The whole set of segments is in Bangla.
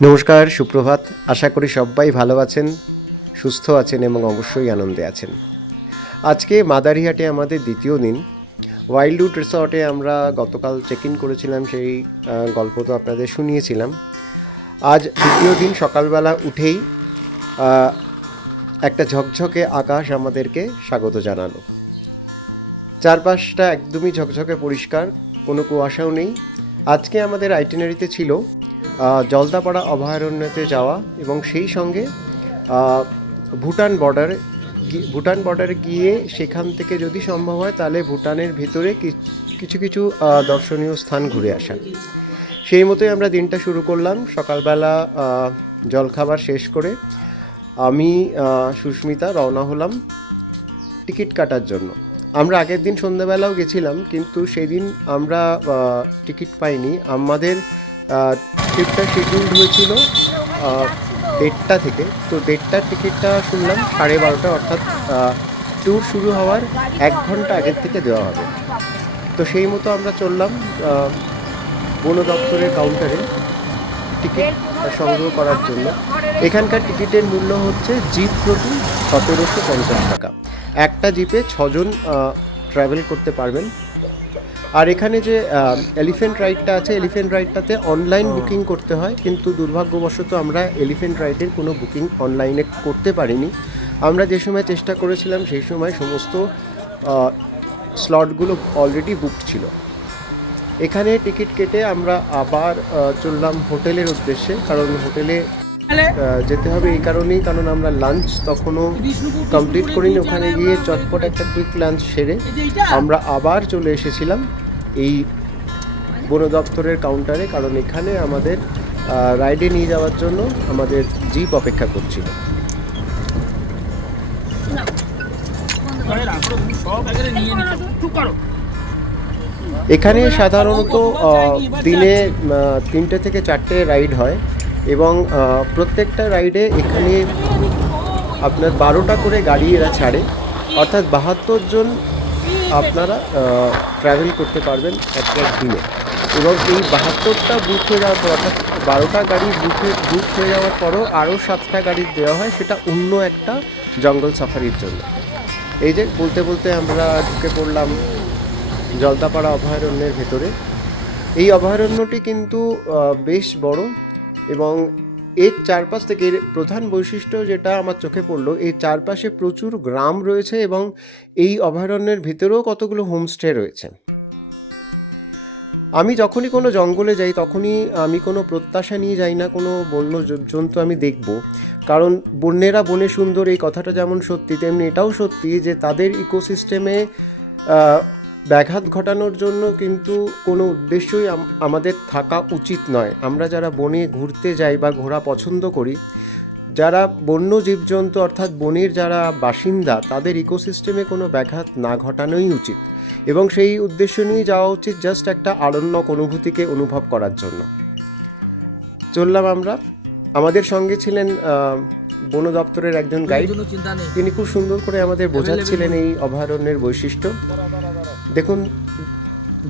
নমস্কার, সুপ্রভাত। আশা করি সবাই ভালো আছেন, সুস্থ আছেন এবং অবশ্যই আনন্দে আছেন। আজকে মাদারিহাটে আমাদের দ্বিতীয় দিন। ওয়াইল্ডউড রিসর্টে আমরা গতকাল চেক ইন করেছিলাম, সেই গল্প তো আপনাদের শুনিয়েছিলাম। আজ দ্বিতীয় দিন সকালবেলা উঠেই একটা ঝকঝকে আকাশ আমাদেরকে স্বাগত জানালো। চারপাশটা একদমই ঝকঝকে পরিষ্কার, কোনো কুয়াশাও নেই। আজকে আমাদের আইটিনারিতে ছিল জলদাপাড়া অভয়ারণ্যতে যাওয়া এবং সেই সঙ্গে ভুটান বর্ডারে গিয়ে সেখান থেকে যদি সম্ভব হয় তাহলে ভুটানের ভিতরে কিছু কিছু দর্শনীয় স্থান ঘুরে আসা। সেই মতোই আমরা দিনটা শুরু করলাম। সকালবেলা জলখাবার শেষ করে আমি সুস্মিতা রওনা হলাম টিকিট কাটার জন্য। আমরা আগের দিন সন্ধ্যাবেলাও গেছিলাম, কিন্তু সেদিন আমরা টিকিট পাইনি। আমাদের ট্রিপটা শিডিউল হয়েছিল 1:30 থেকে, তো 1:30টার টিকিটটা শুনলাম 12:30, অর্থাৎ ট্যুর শুরু হওয়ার 1 ঘন্টা আগের থেকে দেওয়া হবে। তো সেই মতো আমরা চললাম বন দপ্তরের কাউন্টারে টিকিট সংগ্রহ করার জন্য। এখানকার টিকিটের মূল্য হচ্ছে জিপ প্রতি 1750 টাকা। একটা জিপে 6 জন ট্রাভেল করতে পারবেন। আর এখানে যে এলিফ্যান্ট রাইডটা আছে, এলিফ্যান্ট রাইডটাতে অনলাইন বুকিং করতে হয়, কিন্তু দুর্ভাগ্যবশত আমরা এলিফ্যান্ট রাইডের কোনো বুকিং অনলাইনে করতে পারিনি। আমরা যে সময় চেষ্টা করেছিলাম সেই সময় সমস্ত স্লটগুলো অলরেডি বুকড ছিল। এখানে টিকিট কেটে আমরা আবার চললাম হোটেলের উদ্দেশ্যে, কারণ হোটেলে যেতে হবে এই কারণেই, কারণ আমরা লাঞ্চ তখনও কমপ্লিট করিনি। ওখানে গিয়ে চটপট একটা কুইক লাঞ্চ সেরে আমরা আবার চলে এসেছিলাম এই বন দপ্তরের কাউন্টারে, কারণ এখানে আমাদের রাইডে নিয়ে যাওয়ার জন্য আমাদের জিপ অপেক্ষা করছিল। এখানে সাধারণত দিনে 3টে থেকে 4টে রাইড হয় এবং প্রত্যেকটা রাইডে এখানে আপনার 12টা করে গাড়ি এরা ছাড়ে, অর্থাৎ 72 জন আপনারা ট্রাভেল করতে পারবেন একটা দিনে। এবং এই 72টা বুক হয়ে যাওয়ার পর, অর্থাৎ 12টা গাড়ি বুক হয়ে যাওয়ার পরও আরও 7টা গাড়ি দেওয়া হয়, সেটা অন্য একটা জঙ্গল সাফারির জন্য। এই যে বলতে বলতে আমরা ঢুকে পড়লাম জলদাপাড়া অভয়ারণ্যের ভেতরে। এই অভয়ারণ্যটি কিন্তু বেশ বড় এবং এর চারপাশ থেকে এর প্রধান বৈশিষ্ট্য যেটা আমার চোখে পড়লো, এই চারপাশে প্রচুর গ্রাম রয়েছে এবং এই অভয়ারণ্যের ভিতরেও কতগুলো হোমস্টে রয়েছে। আমি যখনই কোনো জঙ্গলে যাই তখনই আমি কোনো প্রত্যাশা নিয়ে যাই না কোনো বন্য জন্তু আমি দেখব, কারণ বন্যেরা বনে সুন্দর এই কথাটা যেমন সত্যি, তেমনি এটাও সত্যি যে তাদের ইকোসিস্টেমে ব্যাঘাত ঘটানোর জন্য কিন্তু কোনো উদ্দেশ্যই আমাদের থাকা উচিত নয়। আমরা যারা বনে ঘুরতে যাই বা ঘোরা পছন্দ করি, যারা বন্য জীবজন্তু অর্থাৎ বনের যারা বাসিন্দা, তাদের ইকোসিস্টেমে কোনো ব্যাঘাত না ঘটানোই উচিত এবং সেই উদ্দেশ্য নিয়ে যাওয়া উচিত, জাস্ট একটা আরণ্যক অনুভূতিকে অনুভব করার জন্য। চললাম আমরা। আমাদের সঙ্গে ছিলেন বন দপ্তরের একজন গাইড, তিনি খুব সুন্দর করে আমাদের বোঝাচ্ছিলেন এই অভয়ারণ্যের বৈশিষ্ট্য। দেখুন,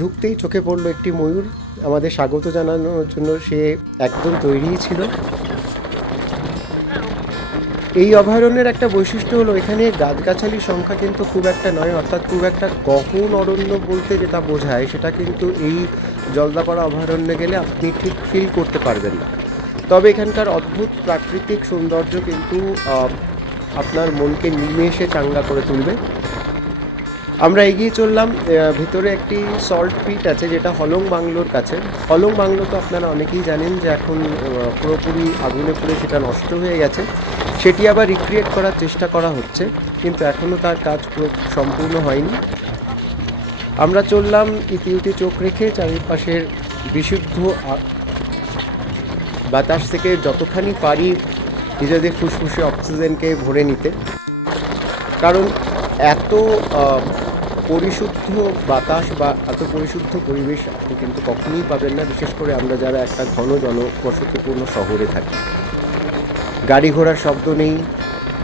ঢুকতেই চোখে পড়লো একটি ময়ূর। আমাদের স্বাগত জানানোর জন্য সে একদম তৈরিই ছিল। এই অভয়ারণ্যের একটা বৈশিষ্ট্য হলো এখানে গাছগাছালির সংখ্যা কিন্তু খুব একটা নয়, অর্থাৎ খুব একটা গহন অরণ্য বলতে যেটা বোঝায় সেটা কিন্তু এই জলদাপাড়া অভয়ারণ্যে গেলে আপনি ঠিক ফিল করতে পারবেন না। তবে এখানকার অদ্ভুত প্রাকৃতিক সৌন্দর্য কিন্তু আপনার মনকে নিমেষে চাঙ্গা করে তুলবে। আমরা এগিয়ে চললাম। ভিতরে একটি সল্ট পিট আছে যেটা হলং বাংলোর কাছে। হলং বাংলো তো আপনারা অনেকেই জানেন যে এখন পুরোপুরি আগুনে পুড়ে সেটা নষ্ট হয়ে গেছে। সেটি আবার রিক্রিয়েট করার চেষ্টা করা হচ্ছে, কিন্তু এখনও তার কাজ সম্পূর্ণ হয়নি। আমরা চললাম ইতিউতি চোখ রেখে চারিপাশের বিশুদ্ধ বাতাস থেকে যতখানি পারি নিজেদের ফুসফুসে অক্সিজেনকে ভরে নিতে, কারণ এত পরিশুদ্ধ বাতাস বা এত পরিশুদ্ধ পরিবেশ আপনি কিন্তু কখনোই পাবেন না, বিশেষ করে আমরা যারা একটা ঘন জনবসতিপূর্ণ শহরে থাকি। গাড়ি ঘোড়ার শব্দ নেই,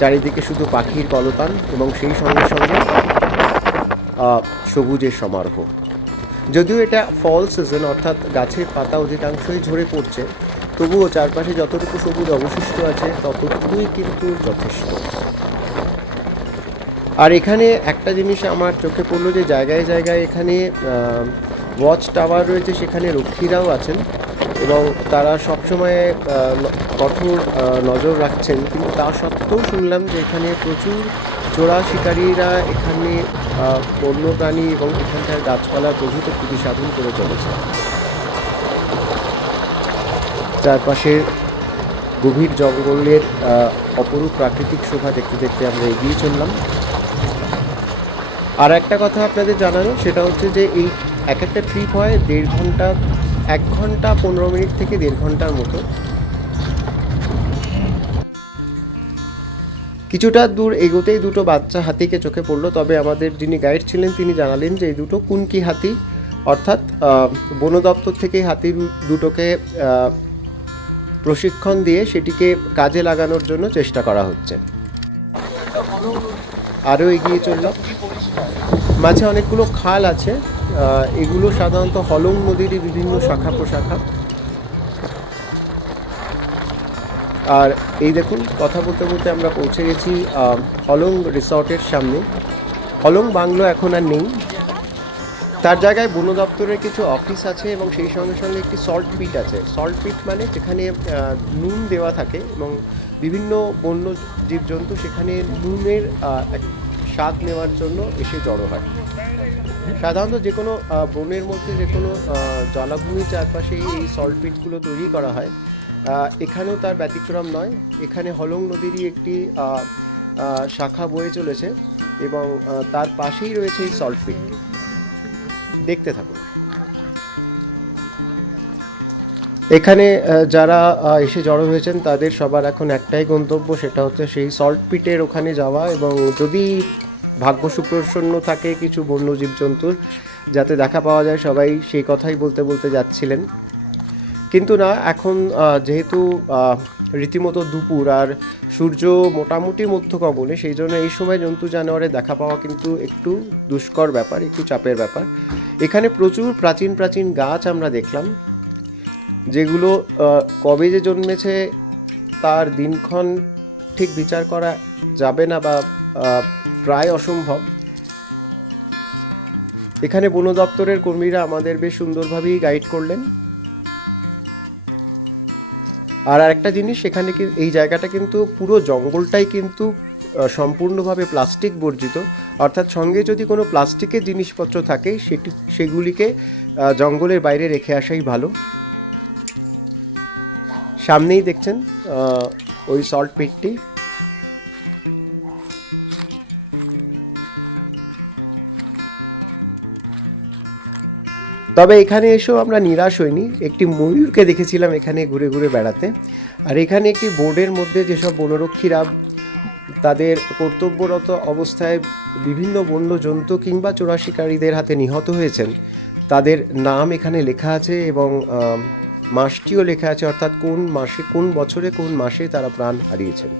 চারিদিকে শুধু পাখির কলতান এবং সেই সঙ্গে সঙ্গে সবুজের সমারোহ। যদিও এটা ফল সিজন, অর্থাৎ গাছের পাতা অধিকাংশই ঝরে পড়ছে, তবুও চারপাশে যতটুকু সবুজ অবশিষ্ট আছে ততটুকুই কিন্তু যথেষ্ট। আর এখানে একটা জিনিস আমার চোখে পড়লো যে জায়গায় জায়গায় এখানে ওয়াচ টাওয়ার রয়েছে, সেখানে রক্ষীরাও আছেন এবং তারা সবসময় কঠোর নজর রাখছেন। কিন্তু তা সত্ত্বেও শুনলাম যে এখানে প্রচুর চোরা শিকারীরা এখানে বন্যপ্রাণী এবং এখানকার গাছপালা প্রভূত ক্ষতি সাধন করে চলেছে। চারপাশে গভীর জঙ্গলের অপরূপ প্রাকৃতিক শোভা দেখতে দেখতে আমরা এগিয়ে চললাম। আর একটা কথা আপনাদের জানানো, সেটা হচ্ছে যে এই এক একটা ট্রিপ হয় 1.5 ঘন্টা, 1 ঘন্টা 15 মিনিট থেকে 1.5 ঘন্টার মতো। কিছুটা দূর এগোতেই দুটো বাচ্চা হাতিকে চোখে পড়লো, তবে আমাদের যিনি গাইড ছিলেন তিনি জানালেন যে এই দুটো কুনকি হাতি, অর্থাৎ বন দপ্তর থেকে হাতি দুটোকে প্রশিক্ষণ দিয়ে সেটিকে কাজে লাগানোর জন্য চেষ্টা করা হচ্ছে। আরও এগিয়ে চললাম। মাঝে অনেকগুলো খাল আছে, এগুলো সাধারণত হলং নদীরই বিভিন্ন শাখা প্রশাখা। আর এই দেখুন, কথা বলতে বলতে আমরা পৌঁছে গেছি হলং রিসর্টের সামনে। হলং বাংলো এখন আর নেই, তার জায়গায় বন দপ্তরের কিছু অফিস আছে এবং সেই সঙ্গে সঙ্গে একটি সল্ট পিট আছে। সল্ট পিট মানে যেখানে নুন দেওয়া থাকে এবং বিভিন্ন বন্য জীবজন্তু সেখানে নুনের স্বাদ নেওয়ার জন্য এসে জড়ো হয়। সাধারণত যে কোনো বনের মধ্যে যে কোনো জলাভূমির চারপাশেই এই সল্ট পিটগুলো তৈরি করা হয়, এখানেও তার ব্যতিক্রম নয়। এখানে হলং নদীরই একটি শাখা বয়ে চলেছে এবং তার পাশেই রয়েছে এই সল্ট পিট। দেখতে থাকুন। এখানে যারা এসে জড়ো হয়েছেন তাদের সবার এখন একটাই গন্তব্য, সেটা হচ্ছে সেই সল্ট পিটের ওখানে যাওয়া এবং যদি ভাগ্য সুপ্রসন্ন থাকে কিছু বন্য জীবজন্তুর যাতে দেখা পাওয়া যায়, সবাই সেই কথাই বলতে বলতে যাচ্ছিলেন। কিন্তু না, এখন যেহেতু রীতিমতো দুপুর আর সূর্য মোটামুটি মধ্যগগনে, সেই জন্য এই সময় জন্তু জানোয়ারের দেখা পাওয়া কিন্তু একটু দুষ্কর ব্যাপার, একটু চাপের ব্যাপার। এখানে প্রচুর প্রাচীন প্রাচীন গাছ আমরা দেখলাম, যেগুলো কবে যে জন্মেছে তার দিনক্ষণ ঠিক বিচার করা যাবে না বা প্রায় অসম্ভব। এখানে বন দপ্তরের কর্মীরা আমাদের বেশ সুন্দরভাবেই গাইড করলেন। আর একটা জিনিস, সেখানে এই জায়গাটা কিন্তু পুরো জঙ্গলটাই কিন্তু সম্পূর্ণভাবে প্লাস্টিক বর্জিত, অর্থাৎ সঙ্গে যদি কোনো প্লাস্টিকের জিনিসপত্র থাকে সেগুলিকে জঙ্গলের বাইরে রেখে আসাই ভালো। সামনেই দেখছেন ওই সল্ট পিটটি। তবে এখানে এসেও আমরা নিরাশ হইনি। একটি ময়ূরকে দেখেছিলাম এখানে ঘুরে ঘুরে বেড়াতে। আর এখানে একটি বোর্ডের মধ্যে যেসব বনরক্ষীরা তাদের কর্তব্যরত অবস্থায় বিভিন্ন বন্য জন্তু কিংবা চোরা শিকারীদের হাতে নিহত হয়েছেন তাদের নাম এখানে লেখা আছে এবং মাসটিও লেখা আছে, অর্থাৎ কোন মাসে, কোন বছরে, কোন মাসে তারা প্রাণ হারিয়েছেন।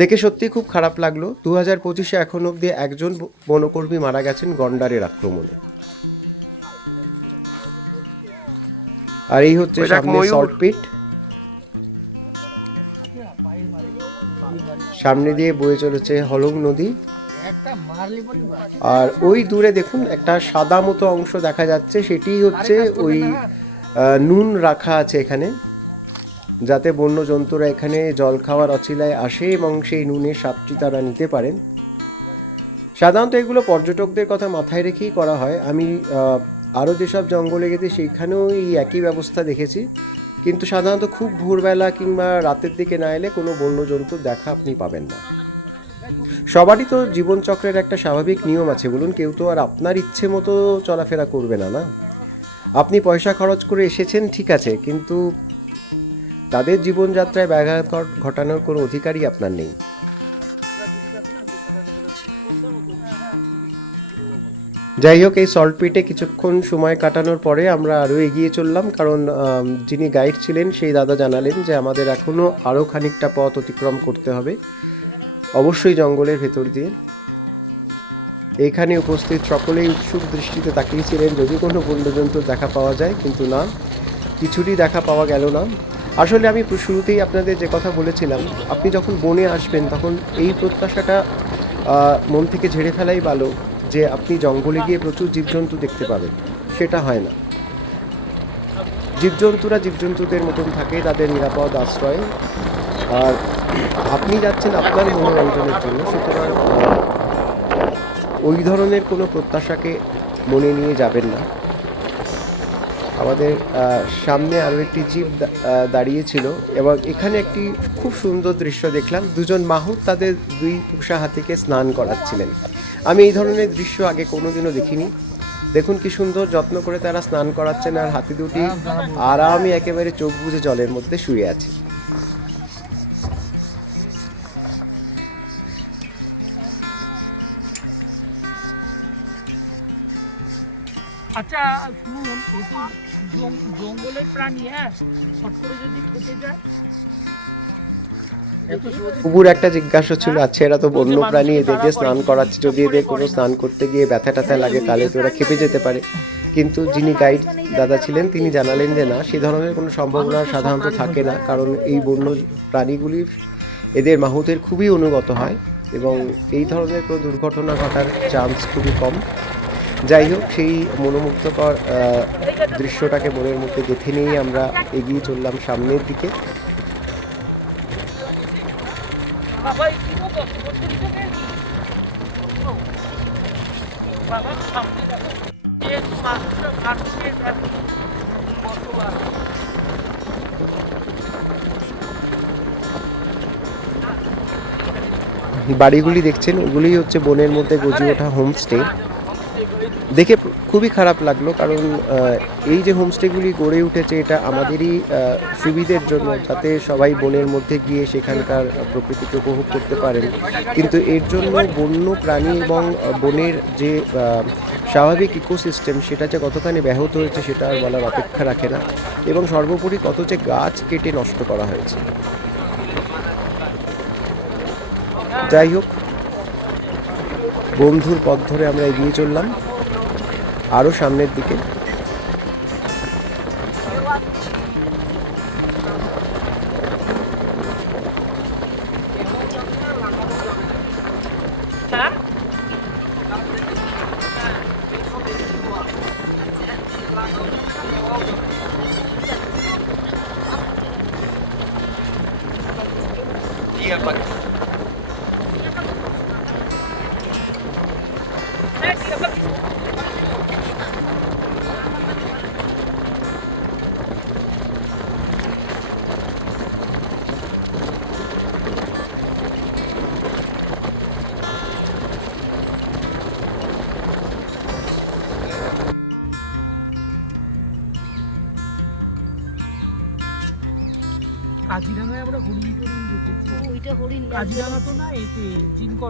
দেখে সত্যি খুব খারাপ লাগলো। 2025-এ এখন অবধি একজন বনকর্মী মারা গেছেন গন্ডারের আক্রমণে। আর এই হচ্ছে সামনে সল্ট পিট। সামনে দিয়ে বয়ে চলেছে হলং নদী। আর ওই দূরে দেখুন একটা সাদা মতো অংশ দেখা যাচ্ছে, সেটি হচ্ছে ওই নুন রাখা আছে এখানে, যাতে বন্য জন্তুরা এখানে জল খাওয়ার অছিলায় আসে এবং সেই নুনের স্বাদটি তারা নিতে পারেন। সাধারণত এগুলো পর্যটকদের কথা মাথায় রেখেই করা হয়। আমি আরও যেসব জঙ্গলে গেছি সেইখানেও এই একই ব্যবস্থা দেখেছি, কিন্তু সাধারণত খুব ভোরবেলা কিংবা রাতের দিকে না এলে কোনো বন্য জন্তুর দেখা আপনি পাবেন না। সবারই তো জীবনচক্রের একটা স্বাভাবিক নিয়ম আছে, বলুন, কেউ তো আর আপনার ইচ্ছে মতো চলাফেরা করবে না। আপনি পয়সা খরচ করে এসেছেন ঠিক আছে, কিন্তু তাদের জীবনযাত্রায় ব্যাঘাত ঘটানোর কোনো অধিকারই আপনার নেই। যাই হোক, এই সল্ট পিটে কিছুক্ষণ সময় কাটানোর পরে আমরা আরও এগিয়ে চললাম, কারণ যিনি গাইড ছিলেন সেই দাদা জানালেন যে আমাদের এখনও আরও খানিকটা পথ অতিক্রম করতে হবে, অবশ্যই জঙ্গলের ভেতর দিয়ে। এখানে উপস্থিত সকলেই উৎসুক দৃষ্টিতে তাকিয়েছিলেন যদি কোনো বন্যজন্তুর দেখা পাওয়া যায়, কিন্তু না, কিছুরই দেখা পাওয়া গেল না। আসলে আমি শুরুতেই আপনাদের যে কথা বলেছিলাম, আপনি যখন বনে আসবেন তখন এই প্রত্যাশাটা মন থেকে ঝেড়ে ফেলাই ভালো যে আপনি জঙ্গলে গিয়ে প্রচুর জীবজন্তু দেখতে পাবেন। সেটা হয় না। জীবজন্তুরা জীবজন্তুদের মতন থাকে, তাদের নিরাপদ আশ্রয়ে। আর আপনি যাচ্ছেন আপনার মনোরঞ্জনের জন্য, সুতরাং ওই ধরনের কোনো প্রত্যাশাকে মনে নিয়ে যাবেন না। আমাদের সামনে আরও একটি জিপ দাঁড়িয়েছিল এবং এখানে একটি খুব সুন্দর দৃশ্য দেখলাম। দুজন মাহুত তাদের দুই পোষা হাতিকে স্নান করাচ্ছিলেন। আমি এই ধরনের দৃশ্য আগে কোনোদিনও দেখিনি। দেখুন কি সুন্দর যত্ন করে তারা স্নান করাচ্ছেন, আর হাতি দুটি আরামে একেবারে চোখ বুজে জলের মধ্যে শুয়ে আছে। আচ্ছা শুনুন, এটি জঙ্গলের প্রাণী, হ্যাঁ, হট করে যদি খেতে যায়। কুকুর একটা জিজ্ঞাসা ছিল, আচ্ছা এরা তো বন্য প্রাণী, এদেরকে স্নান করাচ্ছে, যদি এদের কোনো স্নান করতে গিয়ে ব্যথা ট্যাথা লাগে তাহলে তো ওরা খেপে যেতে পারে। কিন্তু যিনি গাইড দাদা ছিলেন তিনি জানালেন যে না, সে ধরনের কোনো সম্ভাবনা সাধারণত থাকে না, কারণ এই বন্য প্রাণীগুলির এদের মাহুতের খুবই অনুগত হয় এবং এই ধরনের কোনো দুর্ঘটনা ঘটার চান্স খুবই কম। যাই হোক, সেই মনোমুগ্ধকর দৃশ্যটাকে মনের মধ্যে গেঁথে নিয়েই আমরা এগিয়ে চললাম সামনের দিকে। বাড়িগুলি দেখছেন, ওগুলোই হচ্ছে বনের মধ্যে গজে ওঠা হোমস্টে। দেখে খুবই খারাপ লাগলো, কারণ এই যে হোমস্টেগুলি গড়ে উঠেছে এটা আমাদেরই সুবিধের জন্য, যাতে সবাই বনের মধ্যে গিয়ে সেখানকার প্রকৃতিকে উপভোগ করতে পারেন। কিন্তু এর জন্য বন্য প্রাণী এবং বনের যে স্বাভাবিক ইকোসিস্টেম সেটা যে কতখানি ব্যাহত হয়েছে সেটা আর বলার অপেক্ষা রাখে না, এবং সর্বোপরি কত যে গাছ কেটে নষ্ট করা হয়েছে। যাই হোক, বন্ধুর পথ ধরে আমরা এগিয়ে চললাম আরও সামনের দিকে।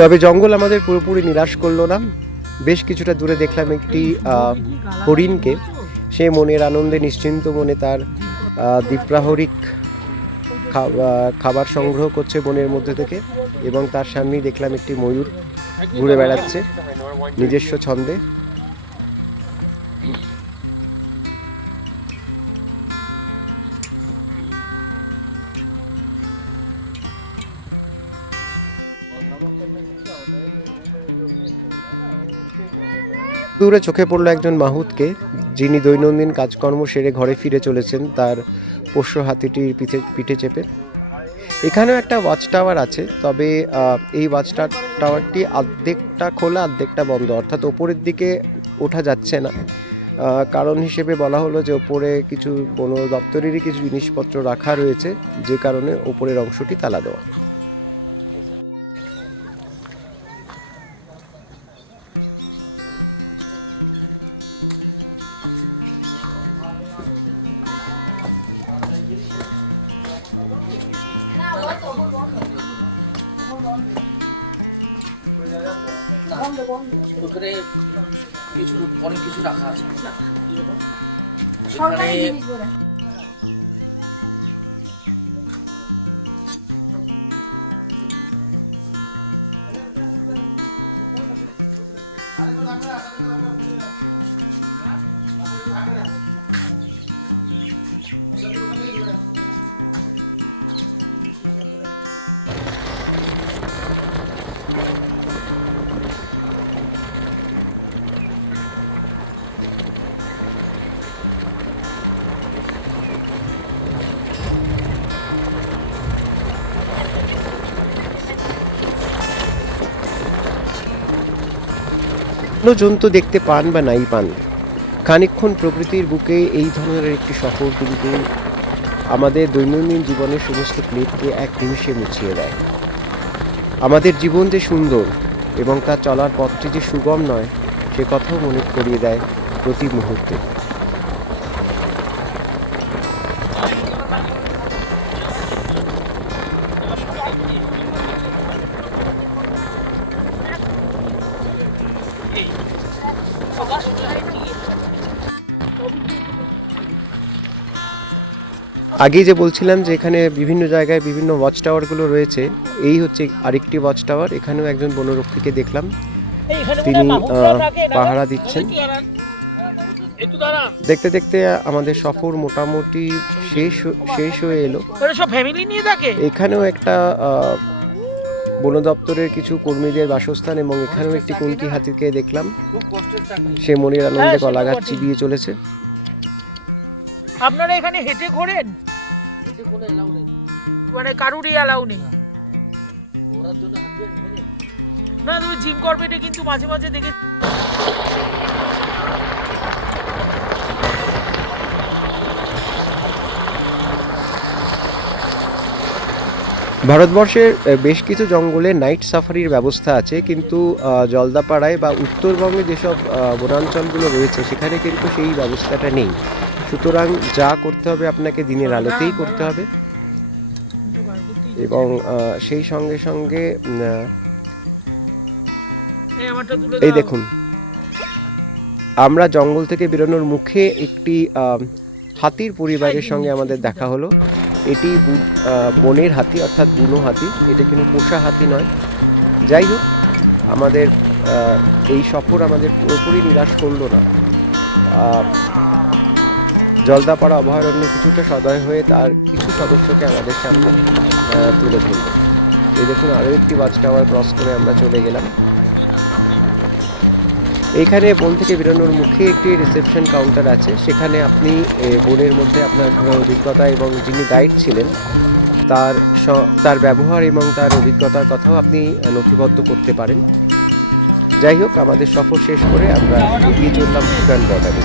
তবে জঙ্গল আমাদের পুরোপুরি নিরাশ করলো না। বেশ কিছুটা দূরে দেখলাম একটি হরিণকে। সে মনের আনন্দে নিশ্চিন্ত মনে তার দ্বীপ্রাহরিক খাবার সংগ্রহ করছে বনের মধ্যে থেকে, এবং তার সামনেই দেখলাম একটি ময়ূর ঘুরে বেড়াচ্ছে নিজস্ব ছন্দে। দূরে চোখে পড়লো একজন মাহুতকে, যিনি দৈনন্দিন কাজকর্ম সেরে ঘরে ফিরে চলেছেন তার পোষ্য হাতিটির পিঠে চেপে। এখানেও একটা ওয়াচ টাওয়ার আছে, তবে এই ওয়াচ টাওয়ারটি অর্ধেকটা খোলা অর্ধেকটা বন্ধ, অর্থাৎ ওপরের দিকে ওঠা যাচ্ছে না। কারণ হিসেবে বলা হলো যে ওপরে কিছু বন দপ্তরেরই কিছু জিনিসপত্র রাখা রয়েছে, যে কারণে ওপরের অংশটি তালা দেওয়া। ওখানে অনেক কিছু রাখা আছে। জন্তু দেখতে পান বা নাই পান, খানিকক্ষণ প্রকৃতির বুকে এই ধরনের একটি শহর কিন্তু আমাদের দৈনন্দিন জীবনের সমস্ত ক্লেদকে এক নিমিষে মুছিয়ে দেয়। আমাদের জীবন যে সুন্দর এবং তার চলার পথটি যে সুগম নয় সে কথাও মনে করিয়ে দেয় প্রতি মুহূর্তে। আগেই যে বলছিলাম যে এখানে বিভিন্ন জায়গায় বিভিন্ন ওয়াচ টাওয়ারগুলো রয়েছে, এই হচ্ছে আরেকটি ওয়াচ টাওয়ার। এখানেও একজন বনরক্ষীকে দেখলাম, তিনি পাহারা দিচ্ছেন। দেখতে দেখতে আমাদের সফর মোটামুটি শেষ হয়ে এলো। সব ফ্যামিলি নিয়ে থাকে। এখানেও একটা বন দপ্তরের কিছু কর্মীদের বাসস্থান, এবং এখানেও একটি কুন্তি হাতিকে দেখলাম, সে মনির আনন্দে গলাঘাট চিবিয়ে চলেছে। আপনারা এখানে হেঁটে ঘোরেন? মানে কারুরই অ্যালাউ নেই? না, তুমি জিম করবেটে কিন্তু মাঝে মাঝে দেখে। ভারতবর্ষের বেশ কিছু জঙ্গলে নাইট সাফারির ব্যবস্থা আছে, কিন্তু জলদাপাড়ায় বা উত্তরবঙ্গে যেসব বনাঞ্চলগুলো রয়েছে সেখানে কিন্তু সেই ব্যবস্থাটা নেই। সুতরাং যা করতে হবে আপনাকে দিনের আলোতেই করতে হবে, এবং সেই সঙ্গে সঙ্গে এই দেখুন, আমরা জঙ্গল থেকে বেরোনোর মুখে একটি হাতির পরিবারের সঙ্গে আমাদের দেখা হলো। এটি বনের হাতি, অর্থাৎ বুনো হাতি, এটা কিন্তু পোষা হাতি নয়। যাই হোক, আমাদের এই সফর আমাদের পুরোপুরি নিরাশ করলো না। জলদাপাড়া অভয়ারণ্য কিছুটা সদয় হয়ে তার কিছু সদস্যকে আমাদের সামনে তুলে ধরল। এই দেখুন, আরও একটি ওয়াচ টাওয়ার ক্রস করে আমরা চলে গেলাম। এইখানে বন থেকে বেরোনোর মুখে একটি রিসেপশন কাউন্টার আছে, সেখানে আপনি বনের মধ্যে আপনার ঘোরার অভিজ্ঞতা এবং যিনি গাইড ছিলেন তার ব্যবহার এবং তার অভিজ্ঞতার কথাও আপনি নথিবদ্ধ করতে পারেন। যাই হোক, আমাদের সফর শেষ করে আমরা এগিয়ে চললাম ভুটান বর্ডারে।